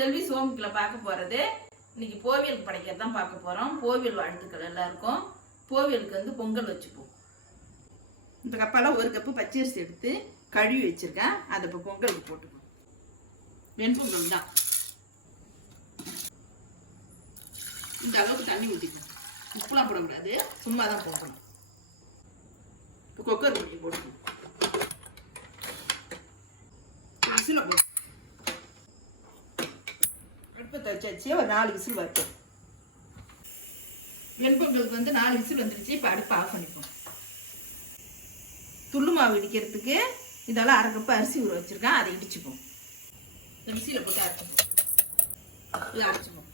செல்வி சோமிக்குள்ள பார்க்க போறது இன்னைக்கு போவியல் படைக்கிறது தான் பார்க்க போறோம். போவியல் வாழ்த்துக்கள் எல்லாருக்கும். போவியலுக்கு வந்து பொங்கல் வச்சுப்போம். இந்த கப்பால ஒரு கப்பு பச்சரிசி எடுத்து கழுவி வச்சிருக்கேன். அதை இப்போ பொங்கலுக்கு போட்டுப்போம். வெண்பொங்கல் தான். இந்த அளவுக்கு தண்ணி ஊற்றிக்கணும். உப்புலாம் போடக்கூடாது, சும்மா தான் போடணும். இப்போ குக்கர் தண்ணி போட்டுக்கணும். விசில் போட்டு அடுப்பை தச்சாச்சு. ஒரு 4 விசில் வரட்டும். வெண்பொங்கலுக்கு வந்து 4 விசில் வந்துருச்சு. இப்போ அடுப்பை ஆஃப் பண்ணிப்போம். துள்ளு மாவு இடிக்கிறதுக்கு இதெல்லாம் 1/2 கப்பு அரிசி ஊற வச்சிருக்கேன். அதை இடிச்சுப்போம். மிக்சியில் போட்டு அரைச்சிப்போம். இது அரைச்சிப்போம்.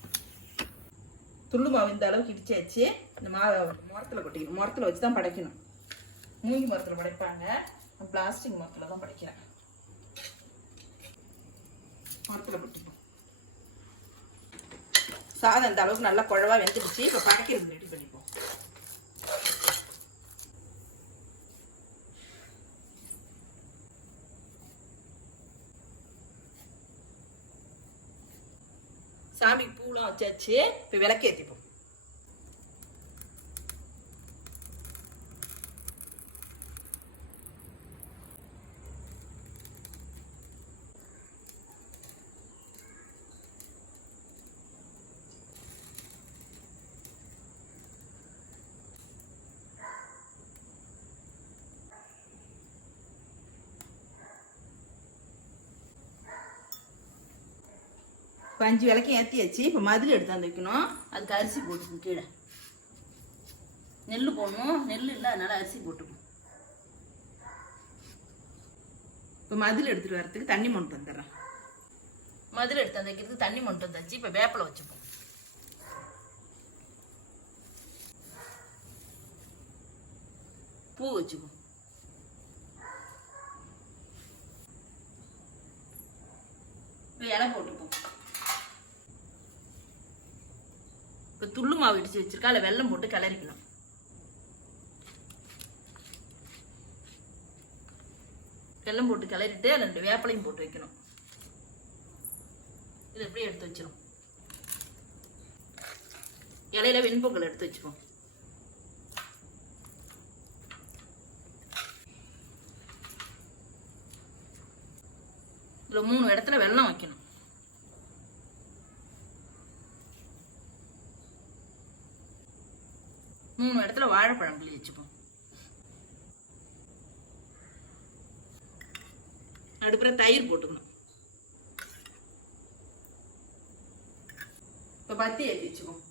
துள்ளு மாவு இந்த அளவுக்கு இடிச்சாச்சு. இந்த மாவை முரத்தில் கொட்டிக்கணும். முரத்தில் வச்சு தான் படைக்கணும். மூங்கி மரத்தில் படைப்பாங்க. பிளாஸ்டிக் மரத்தில் தான் படைக்கிறேன். முரத்தில் கொட்டிப்போம். சாதம் இந்த அளவுக்கு நல்லா குழவா வெந்துடுச்சு. இப்போ படைக்கிறது ரெடி பண்ணிப்போம். சாமிக்கு பூலாம் வச்சாச்சு. இப்போ விளக்கேற்றிப்போம். இப்போ 5 விளக்கையும் ஏற்றியாச்சு. இப்போ மதில் எடுத்தாந்து வைக்கணும். அதுக்கு அரிசி போட்டுக்கணும். கீழே நெல் போடணும். நெல் இல்லை, அதனால அரிசி போட்டுக்கணும். இப்போ மதில் எடுத்துகிட்டு வரத்துக்கு தண்ணி மொண்டு வந்துடுறேன். மதில் எடுத்து வைக்கிறதுக்கு தண்ணி மொண்டு வந்தாச்சு. இப்போ வேப்பிலை வச்சுப்போம். பூ வச்சுப்போம். இப்போ இலை போட்டுப்போம். இப்போ துள்ளு மாவு இடிச்சு வச்சிருக்கா. அதில் வெல்லம் போட்டு கிளறிக்கணும். வெல்லம் போட்டு கிளறிட்டு அதில் 2 வேப்பிலையும் போட்டு வைக்கணும். இது எப்படியே எடுத்து வச்சிடும். இலையில வெண்பொங்கல் எடுத்து வச்சுப்போம். இதில் 3 இடத்துல வெல்லம் வைக்கணும். மூணு இடத்துல வாழைப்பழம் கிள்ளி வச்சுப்போம். அடுப்புற தயிர் போட்டுக்கணும். இப்போ பத்தி ஏற்றி வச்சுப்போம்.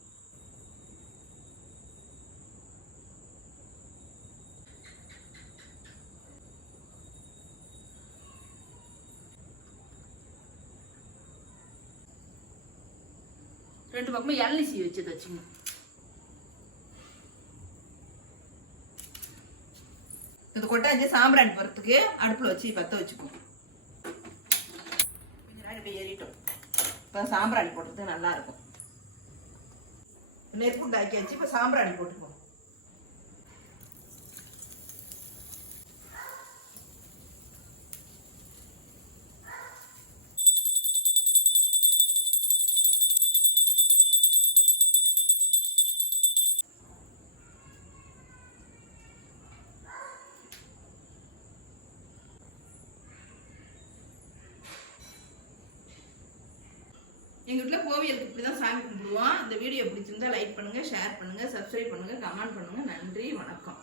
ரெண்டு பக்கமும் இளநீ சீ வச்சு வச்சுக்கணும். இந்த கொட்டாஞ்சி சாம்பிராணி போகிறதுக்கு அடுப்பில் வச்சு பற்ற வச்சுப்போம். கொஞ்ச நாள் இப்போ ஏறிட்டோம். இப்போ சாம்பிராணி போடுறதுக்கு நல்லா இருக்கும். நெருப்பு ஆக்கி வச்சு இப்போ சாம்பிராணி போட்டுப்போம். எங்கள் வீட்டில் கோவிலுக்கு இப்படி தான் சாமி கும்பிடுவோம். இந்த வீடியோ பிடிச்சிருந்தா லைக் பண்ணுங்கள், ஷேர் பண்ணுங்கள், சப்ஸ்கிரைப் பண்ணுங்கள், கமெண்ட் பண்ணுங்கள். நன்றி, வணக்கம்.